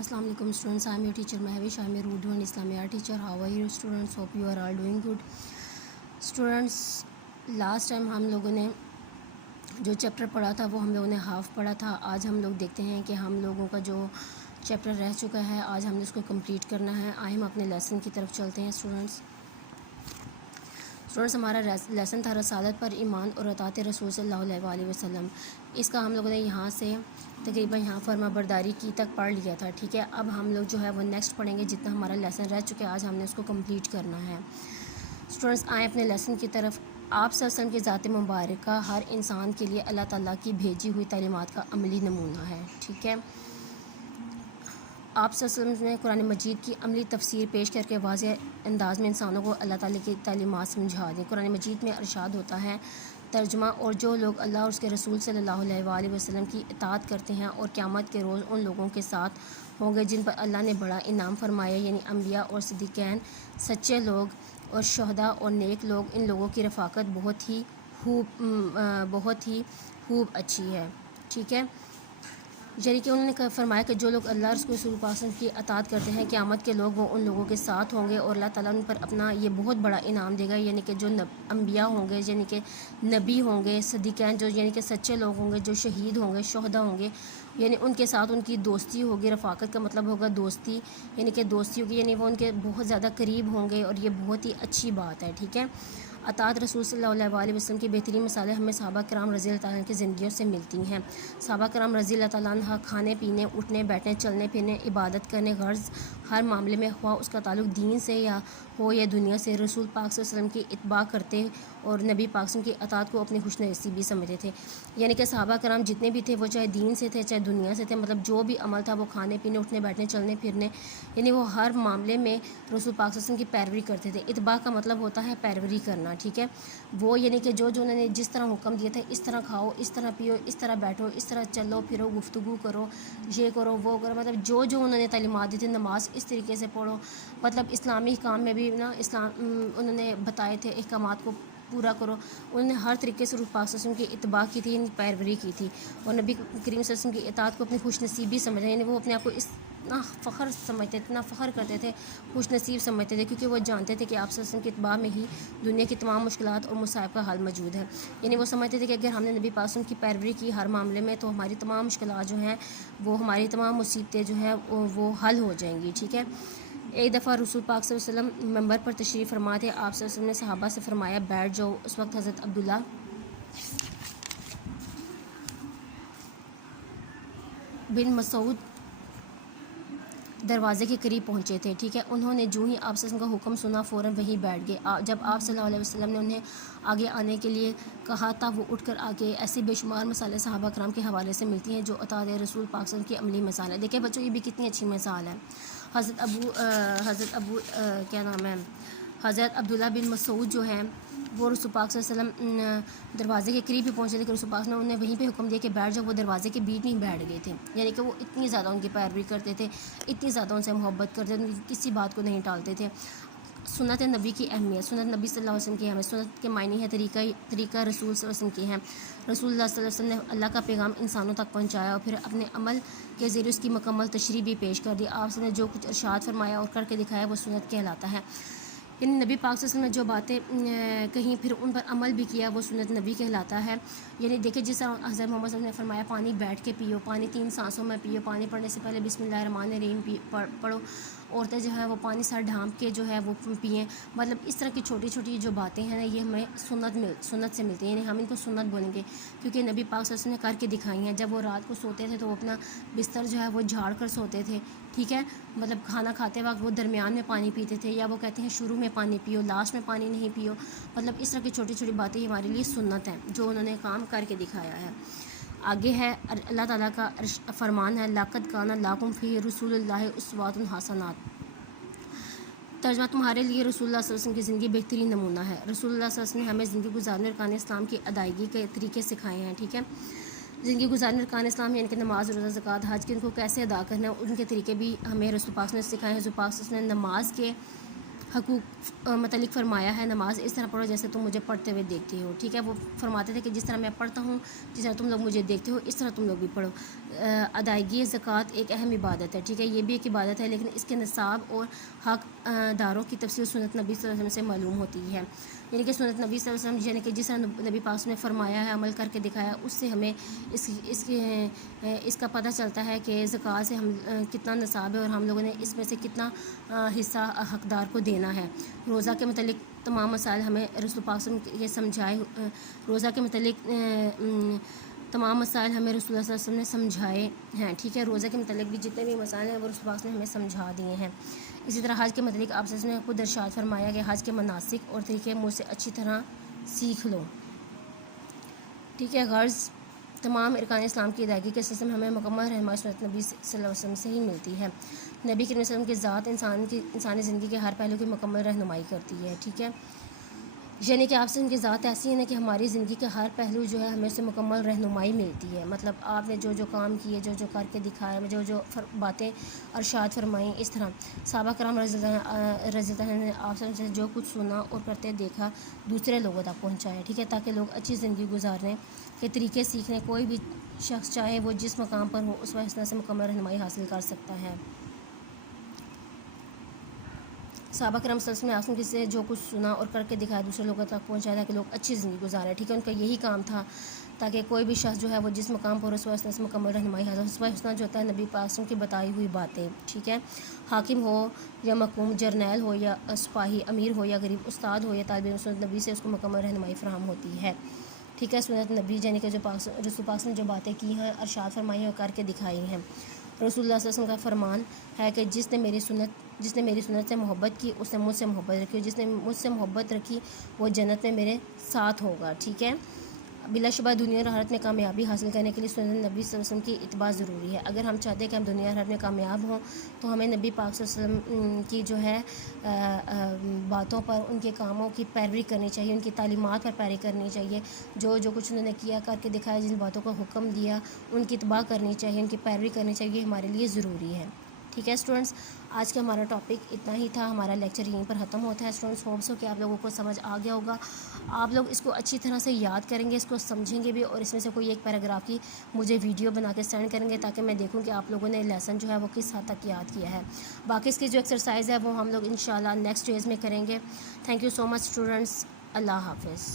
Assalamu alaikum students. I am your teacher Mahwish. I am your Urdu and Islamic art teacher. How are you students? Hope you are all doing good. Students, last time हम लोगों ने जो chapter पढ़ा था वो हम लोगों ने हाफ़ पढ़ा था. आज हम लोग देखते हैं कि हम लोगों का जो चैप्टर रह चुका है आज हमने उसको कंप्लीट करना है. आइए हम अपने लेसन की तरफ चलते हैं. स्टूडेंट्स हमारा लेसन था रसालत पर ईमान और अताअत रसूल सल्लल्लाहु अलैहि वसल्लम. इसका हम लोगों ने यहाँ से तकरीबन यहाँ फरमाबरदारी की तक पढ़ लिया था. ठीक है, अब हम लोग जो है वो नेक्स्ट पढ़ेंगे. जितना हमारा लेसन रह चुका है आज हमने उसको कंप्लीट करना है. स्टूडेंट्स आए अपने लेसन की तरफ. आप सल्लल्लाहु अलैहि वसल्लम की ज़ात मुबारक हर इंसान के लिए अल्लाह ताला की भेजी हुई तालीमात का अमली नमूना है. ठीक है, आप सल्लल्लाहु अलैहि वसल्लम ने कुरान मजीद की अमली तफसीर पेश करके वाज़ेह अंदाज में इंसानों को अल्लाह ताला की तालीमात समझा दी. कुरान मजीद में इरशाद होता है तर्जुमा, और जो लोग अल्लाह और उसके रसूल सल्लल्लाहु अलैहि वसल्लम की इताअत करते हैं और क़यामत के रोज़ उन लोगों के साथ होंगे जिन पर अल्लाह ने बड़ा इनाम फरमाया, यानी अम्बिया और सिद्दीक़ीन, सच्चे लोग और शुहदा और नेक लोग. इन लोगों की रफ़ाकत बहुत ही खूब अच्छी है. ठीक है, यानी कि उन्होंने फरमाया कि जो लोग अल्लाह और उसके रसूल पाक की अताअत करते हैं क़यामत के लोग वो उन लोगों के साथ होंगे और अल्लाह ताला उन पर अपना ये बहुत बड़ा इनाम देगा. यानी कि जो अम्बिया होंगे, यानी कि नबी होंगे, सिद्दीक़ीन जो यानी कि सच्चे लोग होंगे, जो शहीद होंगे, शुहदा होंगे, यानी उनके साथ उनकी दोस्ती होगी. रफ़ाकत का मतलब होगा दोस्ती, यानी कि दोस्ती होगी, यानी वो उनके बहुत ज़्यादा करीब होंगे और ये बहुत ही अच्छी बात है. ठीक है, अताअत रसूल सल्लल्लाहु अलैहि वसल्लम की बेहतरीन मिसालें हमें सहाबा कराम रज़ी अल्लाह तआला की ज़िंदगियों से मिलती हैं. सहाबा कराम रज़ी अल्लाह तआला अन्हा खाने पीने, उठने बैठने, चलने फिरने, इबादत करने, गर्ज़ हर मामले में हुआ उसका ताल्लुक़ दीन से या हो या दुनिया से रसूल पाक सल्लल्लाहु अलैहि वसल्लम की इत्बा करते और नबी पाक की अताअत को अपनी खुशनसीबी समझते थे. यानी कि सहाबा कराम जितने भी थे वो चाहे दीन से थे चाहे दुनिया से थे, मतलब जो भी अमल था वो खाने पीने, उठने बैठने, चलने फिरने, यानी वो हर मामले में रसूल पाक सल्लल्लाहु अलैहि वसल्लम की पैरवी करते थे. इत्बा का मतलब होता है पैरवी करना. ठीक है, वो यानी कि जो उन्होंने जिस तरह हुक्म दिया था, इस तरह खाओ, इस तरह पियो, इस तरह बैठो, इस तरह चलो फिरो, गुफ्तगू करो, ये करो वो करो, मतलब जो उन्होंने तालीमात दी थी, नमाज इस तरीके से पढ़ो, मतलब इस्लामी काम में भी ना उन्होंने बताए थे अहकामात को पूरा करो. उन्होंने हर तरीके से रसूल पाक सल्लल्लाहु अलैहि वसल्लम की इत्बा की थी, पैरवी की थी और नबी करीम सल्लल्लाहु अलैहि वसल्लम की इताअत को अपनी खुशनसीबी समझ, यानी वो अपने आप को इतना फ़ख्र समझते, इतना फ़ख्र करते थे, खुश नसीब समझते थे, क्योंकि वो जानते थे कि आप सल्लल्लाहु अलैहि वसल्लम की इत्बा में ही दुनिया की तमाम मुश्किलात और मुसाइब का हल मौजूद है. यानी वो समझते थे कि अगर हमने नबी पाक की पैरवी की हर मामले में तो हमारी तमाम मुश्किलात जो हैं वो, हमारी तमाम मुसीबतें जो हैं वो हल हो जाएंगी. ठीक है, एक दफ़ा रसूल पाक सल्लल्लाहु अलैहि वसल्लम मंबर पर तशरीफ़ फरमा थे. आप सल्लल्लाहु अलैहि वसल्लम ने सहाबा से फरमाया बैठ जाओ. उस वक्त हज़रत अब्दुल्ला बिन मसूद दरवाज़े के करीब पहुँचे थे. ठीक है, उन्होंने जो ही आप सल्लल्लाहु अलैहि वसल्लम का हुक्म सुना फ़ौरन वहीं बैठ गए. जब आप सल्लल्लाहु अलैहि वसल्लम ने उन्हें आगे आने के लिए कहा तब वो उठकर आगे. ऐसे बेशुमार मसाले सहाबा कराम के हवाले से मिलती हैं जो अताअत रसूल पाक सल्लल्लाहु अलैहि वसल्लम की अमली मिसाल है. देखिए बच्चों, ये भी कितनी अच्छी मिसाल है. हज़रत अब्दुल्ला बिन मसूद जो हैं वो रसूल पाक सल्लल्लाहु अलैहि वसल्लम दरवाज़े के करीब भी पहुँचे थे कि रसूल पाक ने उन्हें वहीं पे हुक्म दिया कि बैठ जाओ. वो दरवाज़े के बीच में बैठ गए थे. यानी कि वो इतनी ज़्यादा उनकी पैरवी करते थे, इतनी ज़्यादा उनसे मोहब्बत करते थे, उनकी किसी बात को नहीं टालते थे. सुन्नत नबी की अहमियत, सुन्नत नबी सल्लल्लाहु अलैहि वसल्लम की अहमियत, सुन्नत के मायने है तरीका रसूल सल्लल्लाहु अलैहि वसल्लम की हैं. रसूल सल्लल्लाहु अलैहि वसल्लम ने अल्लाह का पैगाम इंसानों तक पहुँचाया और फिर अपने अमल के ज़रिए उसकी मुकम्मल तशरीह भी पेश कर दी. आपने जो कुछ इरशाद फरमाया और करके दिखाया वो सुन्नत कहलाता है. यानी नबी पाक सल्लल्लाहु अलैहि वसल्लम ने जो बातें कहीं फिर उन पर अमल भी किया वो सुन्नत नबी कहलाता है. यानी देखिए जिस तरह हज़रत मोहम्मद सल्लल्लाहु अलैहि वसल्लम ने फरमाया पानी बैठ के पियो, पानी 3 सांसों में पियो, पानी पढ़ने से पहले बिस्मिल्लाहिर्रहमानिर्रहीम पढ़ो, औरतें जो है वो पानी सर ढाँप के जो है वो पिएँ. मतलब इस तरह की छोटी छोटी जो बातें हैं ना ये हमें सुन्नत से मिलती हैं. यानी हम इनको सुन्नत बोलेंगे क्योंकि नबी पाक सल्लल्लाहु अलैहि वसल्लम ने करके दिखाई हैं. जब वो रात को सोते थे तो वो अपना बिस्तर जो है वो झाड़ कर सोते थे. ठीक है, मतलब खाना खाते वक्त वो दरमियान में पानी पीते थे, या वो कहते हैं शुरू में पानी पियो, लास्ट में पानी नहीं पियो. मतलब इस तरह की छोटी छोटी बातें हमारे लिए सुन्नत हैं जो उन्होंने काम करके दिखाया है. आगे है अल्लाह ताला का फरमान है लक़द काना लकुम फ़ी रसूलिल्लाहि उस्वतुन हसनात. तर्जुमा, तुम्हारे लिए रसूलुल्लाह सल्लल्लाहु अलैहि वसल्लम की ज़िंदगी बेहतरीन नमूना है. रसूलुल्लाह सल्लल्लाहु अलैहि वसल्लम ने हमें ज़िंदगी गुजारने और अरकान इस्लाम की अदायगी के तरीके सिखाए हैं. ठीक है, ज़िंदगी गुजारने अरकान इस्लाम यानी कि नमाज, रोज़ा, ज़कात, हज के उनको कैसे अदा करना है उनके तरीके भी हमें रसूल पाक ने सिखाए हैं. रसूल पाक ने नमाज के حقوق متعلق فرمایا ہے، نماز اس طرح پڑھو جیسے تم مجھے پڑھتے ہوئے دیکھتے ہو، ٹھیک ہے. وہ فرماتے تھے کہ جس طرح میں پڑھتا ہوں، جس طرح تم لوگ مجھے دیکھتے ہو، اس طرح تم لوگ بھی پڑھو. ادائیگی زکوٰۃ ایک اہم عبادت ہے، ٹھیک ہے. یہ بھی ایک عبادت ہے، لیکن اس کے نصاب اور حق داروں کی تفصیل سنت نبی صلی اللہ علیہ وسلم سے معلوم ہوتی ہے. یعنی کہ سنت نبی صلی اللہ علیہ وسلم، یعنی کہ جس طرح نبی پاک نے فرمایا ہے، عمل کر کے دکھایا، اس سے ہمیں اس کا پتہ چلتا ہے کہ زکوٰۃ سے ہم کتنا نصاب ہے اور ہم لوگوں نے اس میں سے کتنا حصہ حقدار کو دینا ہے. روزہ کے متعلق تمام مسائل ہمیں رسول پاک صلی اللہ علیہ وسلم یہ سمجھائے، روزہ کے متعلق تمام مسائل ہمیں رسول اللہ صلی اللہ علیہ وسلم نے سمجھائے ہیں، ٹھیک ہے. روزہ کے متعلق بھی جتنے بھی مسائل ہیں وہ رسول پاک نے ہمیں سمجھا دیے ہیں. اسی طرح حج کے متعلق آپ نے خود ارشاد فرمایا کہ حج کے مناسک اور طریقے مجھ سے اچھی طرح سیکھ لو، ٹھیک ہے. غرض تمام ارکان اسلام کی ادائیگی کے سلسلے میں ہمیں مکمل رہنمائی سنت نبی صلی اللہ علیہ وسلم سے ہی ملتی ہے. نبی کریم صلی اللہ علیہ وسلم کی ذات انسانی زندگی کے ہر پہلو کی مکمل رہنمائی کرتی ہے، ٹھیک ہے. یعنی کہ آپ سے ان کی ذات ایسی ہے نا کہ ہماری زندگی کا ہر پہلو جو ہے ہمیں اس سے مکمل رہنمائی ملتی ہے. مطلب آپ نے جو جو کام کیے، جو جو کر کے دکھایا، جو جو باتیں ارشاد فرمائیں، اس طرح صحابہ کرام رضی اللہ عنہ نے آپ سے جو کچھ سنا اور کرتے دیکھا دوسرے لوگوں تک پہنچایا، ٹھیک ہے، تاکہ لوگ اچھی زندگی گزارنے کے طریقے سیکھنے. کوئی بھی شخص چاہے وہ جس مقام پر ہو اس وقت سے مکمل رہنمائی حاصل کر سکتا ہے. صحابہ کرام صلی اللہ علیہ وسلم سے جو کچھ سنا اور کر کے دکھایا دوسرے لوگوں تک پہنچایا تاکہ لوگ اچھی زندگی گزاریں، ٹھیک ہے. ان کا یہی کام تھا تاکہ کوئی بھی شخص جو ہے وہ جس مقام پر اس وقت سے مکمل رہنمائی حاصل. اسوہ حسنہ جو ہوتا ہے نبی پاک کی بتائی ہوئی باتیں، ٹھیک ہے. حاکم ہو یا محکوم، جرنیل ہو یا سپاہی، امیر ہو یا غریب، استاد ہو یا طالب علم، سنت نبی سے اس کو مکمل رہنمائی فراہم ہوتی ہے، ٹھیک ہے. سنت نبی یعنی کہ جو رسول پاک نے جو باتیں کی ہیں، ارشاد فرمائی ہیں اور کر کے دکھائی ہیں. رسول اللہ صلی اللہ علیہ وسلم کا فرمان ہے کہ جس نے میری سنت سے محبت کی اس نے مجھ سے محبت رکھی، جس نے مجھ سے محبت رکھی وہ جنت میں میرے ساتھ ہوگا، ٹھیک ہے. بلا شبہ دنیا اور آخرت میں کامیابی حاصل کرنے کے لیے سنت نبی صلی اللہ علیہ وسلم کی اتباع ضروری ہے. اگر ہم چاہتے ہیں کہ ہم دنیا اور آخرت میں کامیاب ہوں تو ہمیں نبی پاک صلی اللہ علیہ وسلم کی جو ہے باتوں پر، ان کے کاموں کی پیروی کرنی چاہیے، ان کی تعلیمات پر پیروی کرنی چاہیے. جو کچھ انہوں نے کیا، کر کے دکھایا، جن باتوں کا حکم دیا ان کی اتباع کرنی چاہیے، ان کی پیروی کرنی چاہیے، ہمارے لیے ضروری ہے، ٹھیک ہے. اسٹوڈنٹس آج کا ہمارا ٹاپک اتنا ہی تھا. ہمارا لیکچر یہیں پر ختم ہوتا ہے. اسٹوڈنٹس ہوپس ہو کہ آپ لوگوں کو سمجھ آ گیا ہوگا. آپ لوگ اس کو اچھی طرح سے یاد کریں گے، اس کو سمجھیں گے بھی، اور اس میں سے کوئی ایک پیراگراف کی مجھے ویڈیو بنا کے سینڈ کریں گے تاکہ میں دیکھوں کہ آپ لوگوں نے لیسن جو ہے وہ کس حد تک یاد کیا ہے. باقی اس کی جو ایکسرسائز ہے وہ ہم لوگ انشاءاللہ نیکسٹ ڈیز میں کریں گے. Thank you so much students. اللہ حافظ.